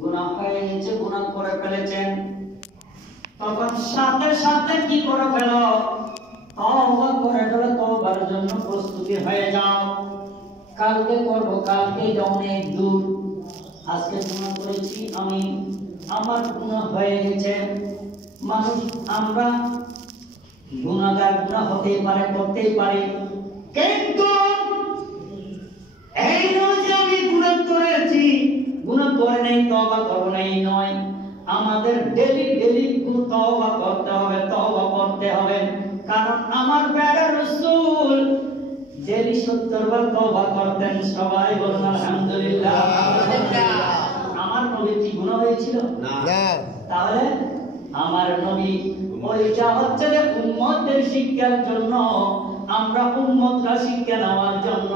গুনাহ হয়ে গেছে, গুনাহ করে ফেলেছেন, তখন সাথে সাথে কি করে ফেলো? তওবা করে ফেলো, তওবার জন্য প্রস্তুতি হয়ে যাও। কালকে করব, কালকে এটা অনেক দূর। আজকে গুনাহ করেছি আমি, আমার গুনাহ হয়ে গেছে। মানুষ আমরা গুনাহগার, গুনাহ হতে পারে, করতেই পারে, কিন্তু এই নয় যে আমি গুনাহ করেছি, গুনাহ করে নাই, তওবা করব না, এই নয়। আমাদের ডেলি ডেলি তওবা করতে হবে, তওবা করতে হবে। কারণ আমার প্যারা রাসূল ডেলি 70 বার তওবা করতেন। সবাই বলুন আলহামদুলিল্লাহ। আমার নবী কি গুনাহ হয়েছিল? না। তাহলে আমার নবী ওইটা হচ্ছে যে উম্মতের শিক্ষার জন্য, আমরা উম্মতরা শিক্ষা নেওয়ার জন্য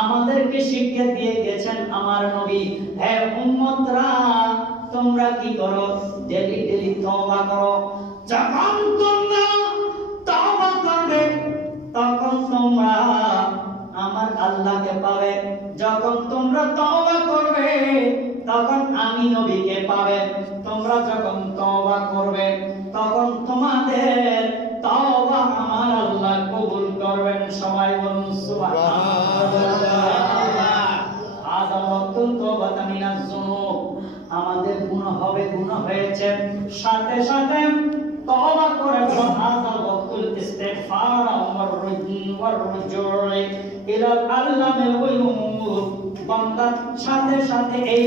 আমাদেরকে শিক্ষা দিয়ে গেছেন আমার নবী। হে উম্মতরা, তোমরা কি করো? ডেলি ডেলি তওবা করো। যখন তোমরা তওবা করবে, তখন তোমরা আমার আল্লাহকে পাবে। যখন তোমরা তওবা করবে, তখন আমি নবীকে পাবে। তোমরা যখন তওবা করবে, তখন তোমাদের তওবা আমার আল্লাহ কবুল করবেন। সবাই বলুন সুবহানাল্লাহ। আযা ওয়াক্তুল তওবাতা মিনাজ যুনুব। আমাদের গুনাহ হবে, গুনাহ হয়েছে, সাথে সাথে তওবা করে আযা ওয়াক্তুল ইস্তিগফার ওয়ার রুজুই ইলা আল্লামিল গুয়ুব। বান্দা সাথে সাথে এই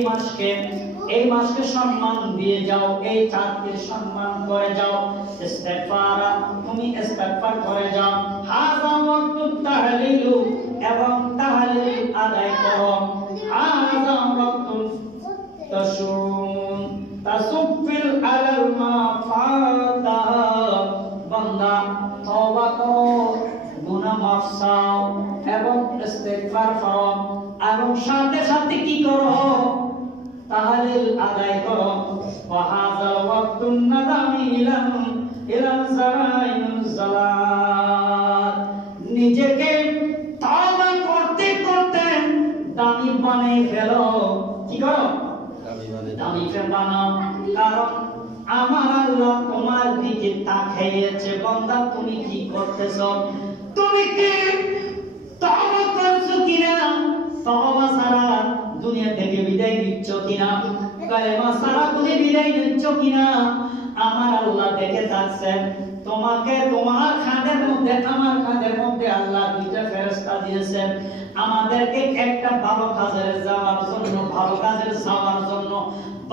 মাসকে সম্মান দিয়ে যাও, এই চাঁদকে সম্মান করে যাও। ইস্তিগফার, তুমি ইস্তিগফার করে যাও। হাযা ওয়াক্তুত তাহলিল, এবং তাহলিল আদায় করো। হাযা ওয়াক্তুত তাশুম তাসুফিল আলাল মাফাতা। বান্দা তওবা করো, গুনাহ মাফ চাও এবং ইস্তিগফার করো, এবং সাথে সাথে কি করো? তাহলিল আদায় করো। ওয়া হাযাল ওয়াক্তুন নাদামি ইলা যারাইনুজ জালাত। নিজেকে তওবা করতে করতে দামি বানিয়ে ফেলো। কি করো? দামি বানাও। কারণ আমার আল্লাহ তোমার দিকে তাকিয়েছে। বান্দা, তুমি কি করতেছো? তুমি কি তওবা করছো কিনা? তওবা ছাড়া দুনিয়া থেকে বিদায় নিচ্ছ কিনা? কালেমা ছাড়া তুমি বিদায় নিচ্ছ কিনা? আমার আল্লাহ দেখে থাকছেন। তোমাকে তোমার খাদের মধ্যে, আমার খাদের মধ্যে আল্লাহ দুইটা ফেরেশতা দিয়েছেন। আমাদেরকে একটা ভালো কাজের যাওয়ার জন্য, ভালো কাজের যাওয়ার জন্য,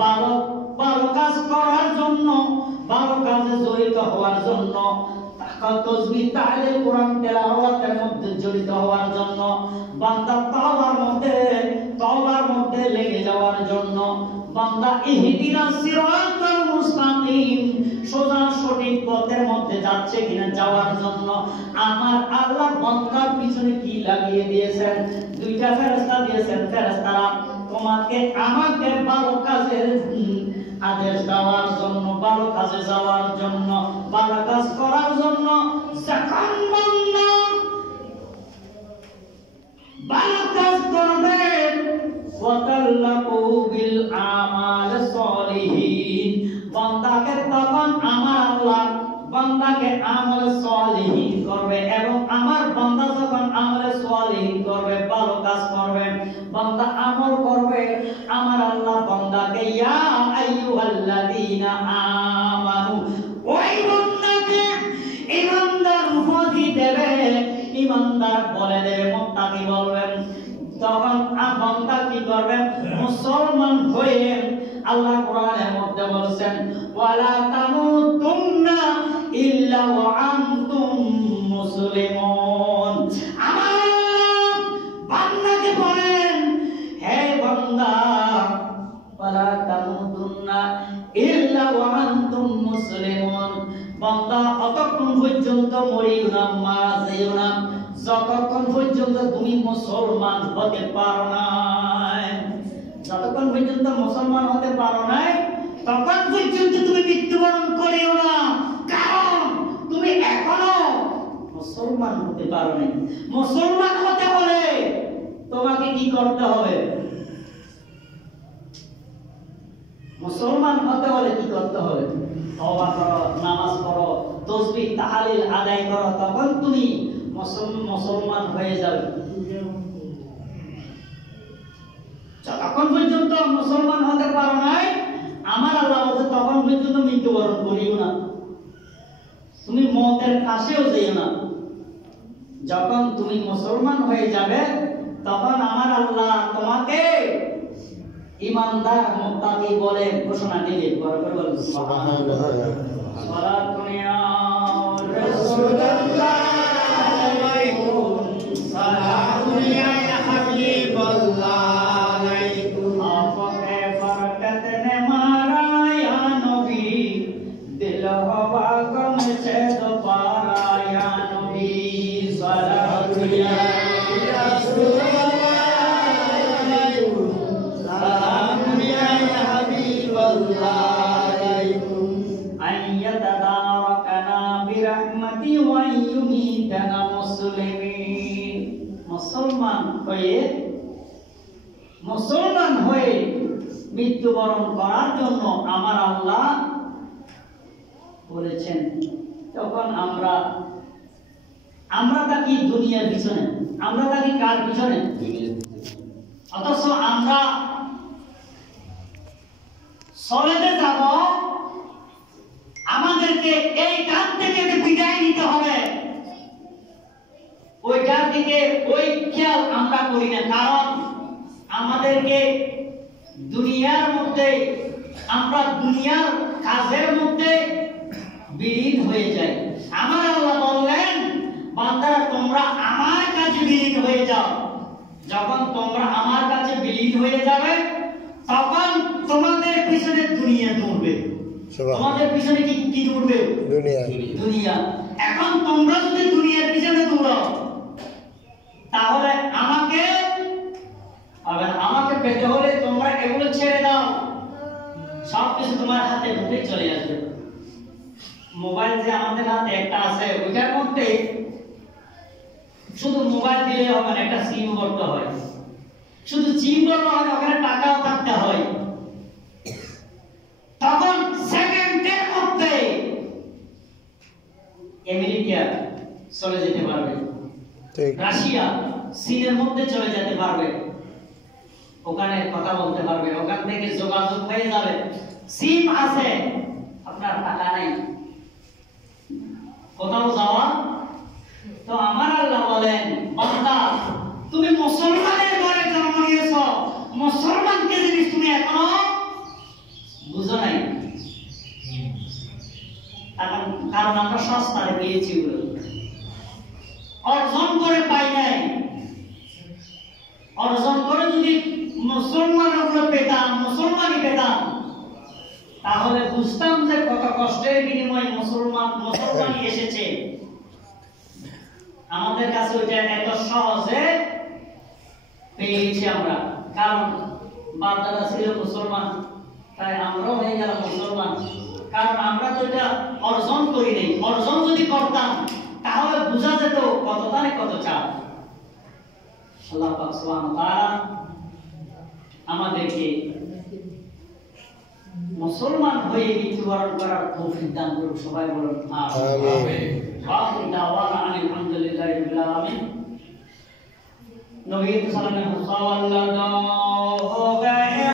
ভালো কাজ করার জন্য, ভালো কাজে জড়িত হওয়ার জন্য, তাসবিহ তাহলিল কোরআন তেলাওয়াতের মধ্যে জড়িত হওয়ার জন্য, বান্দা তওবার মধ্যে লেগে যাওয়ার জন্য, বান্দা ইহদিনাস সিরাতাল মুস্তাকিম, সোজা সঠিক পথের মধ্যে যাচ্ছে কিনা যাওয়ার জন্য আমার আল্লাহ বান্দার পিছনে কি লাগিয়ে দিয়েছেন? দুইটা ফেরেশতা দিয়েছেন। ফেরেশতারা তোমাকে আমাকে ভালো কাজের আদেশ দেওয়ার জন্য, ভালো কাজে যাওয়ার জন্য, ভালো কাজ করার জন্য। যখন বান্দা ভালো কাজ করবে, ওয়াতাল্লাকু বিল আমাল সলিহিন, বান্দাকে তখন আমার আল্লাহ বান্দাকে আমল সলিহিন করবে। এবং আমার বান্দা যখন আমল সলিহিন করবে, ভালো কাজ করবে, বান্দা আমল করবে, আমার আল্লাহ বান্দাকে ইয়া আইয়ুহাল্লাযীনা আমানু, ওই বান্দাকে ঈমানদার উপাধি দেবে, ঈমানদার বলে দেবে, মুত্তাকি বলবেন। তখন বান্দা কি করবেন? মুসলমান হয়ে আল্লাহ কোরআনের মধ্যে বলেছেন, ওয়ালা তামুতুন্না ইল্লা ওয়া আনতুম মুসলিমুন। আমার বান্দাকে বলেন, হে বান্দা, ওয়ালা তামুতুন্না ইল্লা ওয়া আনতুম মুসলিমুন। বান্দা অতক্ষণ পর্যন্ত মরিও না, মারা যাইও না, যতক্ষণ পর্যন্ত তুমি মুসলমান হতে পারো নাই। যতক্ষণ পর্যন্ত মুসলমান হতে পারো নাই, তখন পর্যন্ত তুমি মৃত্যুবরণ করিও না। কারণ তুমি এখনো মুসলমান হতে পারো নাই। মুসলমান হতে হলে তোমাকে কি করতে হবে? মুসলমান হতে হলে কি করতে হবে? তওবা করো, নামাজ পড়ো, তাসবিহ তাহলিল আদায় করো, তখন তুমি মুসলমান হয়ে যাবে। যতক্ষণ পর্যন্ত মুসলমান হতে পারো নাই, আমার আল্লাহ বলছে তখন পর্যন্ত মৃত্যুবরণ করিও না, তুমি মওতের কাছেও যেও না। যখন তুমি মুসলমান হয়ে যাবে তখন আমার আল্লাহ তোমাকে ঈমানদার মুত্তাকি বলে ঘোষণা দিবে। বরাবর বলুন সুবহানাল্লাহ। সালাতুন ইয়া রাসূলুল্লাহ আলাইকুম, সালাতুন ইয়া হাবিবাল্লাহ আলাইকুম, আপকে বরকত ने मारा या नबी, दिल हवा गम से दोबारा या नबी, सालातुन या रासूलुल्लाह মুসলমান হয়ে মৃত্যুবরণ করার জন্য আমার আল্লাহ বলেছেন। তখন আমরা থাকি দুনিয়ার পিছনে, আমরা থাকি কার পিছনে? অথচ আমরা চলেতে যাব, আমাদেরকে এই কাজ থেকে বিদায় নিতে হবে, ওইটার দিকে ওই খেয়াল আমরা করি না। কারণ আমাদেরকে দুনিয়ার মধ্যে, আমরা দুনিয়ার কাজের মধ্যে বিলীন হয়ে যাই। আমার আল্লাহ বললেন, বান্দারা তোমরা আমার কাছে বিলীন হয়ে যাও। যখন তোমরা আমার কাছে বিলীন হয়ে যাবে তখন তোমাদের পিছনে দুনিয়া দৌড়বে। তোমাদের পিছনে কি দৌড়বে? দুনিয়া। এখন তোমরা যদি দুনিয়ার পিছনে দৌড়াও তাহলে আমাকে পেতে হলে তোমরা এগুলো ছেড়ে দাও, সবকিছু তোমার হাতে ঢুকে চলে আসবে। মোবাইল যে আমাদের হাতে একটা আছে, ওইটার মধ্যে শুধু মোবাইল দিলে হবে না, একটা সিম করতে হয়। শুধু সিম করতে হয়, ওখানে টাকাও থাকতে হয়। তখন সেকেন্ডের মধ্যে আমেরিকা চলে যেতে পারবে, রাশিয়া চীনের মধ্যে চলে যেতে পারবে, ওখানে কথা বলতে পারবে, ওখান থেকে যোগাযোগ হয়ে যাবে। সিম আছে, আপনার টাকা নাই, কোথাও যাওয়া। তো আমার আল্লাহ বলেন, বান্দা তুমি মুসলমানের ঘরে জন্ম নিয়েছো, মুসলমানকে জিনিস তুমি এখনো বুঝো নাই। কারণ আমরা সস্তায় পেয়েছি, ওগুলো অর্জন করে পাই নাই। অর্জন করে যদি মুসলমানগুলো পেতাম, মুসলমানই পেতাম, তাহলে বুঝতাম যে কত কষ্টের বিনিময়ে মুসলমানই এসেছে। আমাদের কাছে ওইটা এত সহজে পেয়েছি আমরা, কারণ বাপ-দাদা ছিল মুসলমান, তাই আমরাও হয়ে গেলাম মুসলমান। কারণ আমরা তো এটা অর্জন করি নাই। অর্জন যদি করতাম তাহলে বোঝা যেত কত দানে কত চাপ। আল্লাহ পাক সুবহানাহু ওয়া তাআলা আমাদেরকে মুসলমান হয়ে মৃত্যুবরণ করার তৌফিক দান করুন। সবাই বলুন আমিন। আখির দাওয়ানা আলহামদুলিল্লাহি রাব্বিল আলামিন। নবী সাল্লাল্লাহু আলাইহি ওয়াসাল্লাম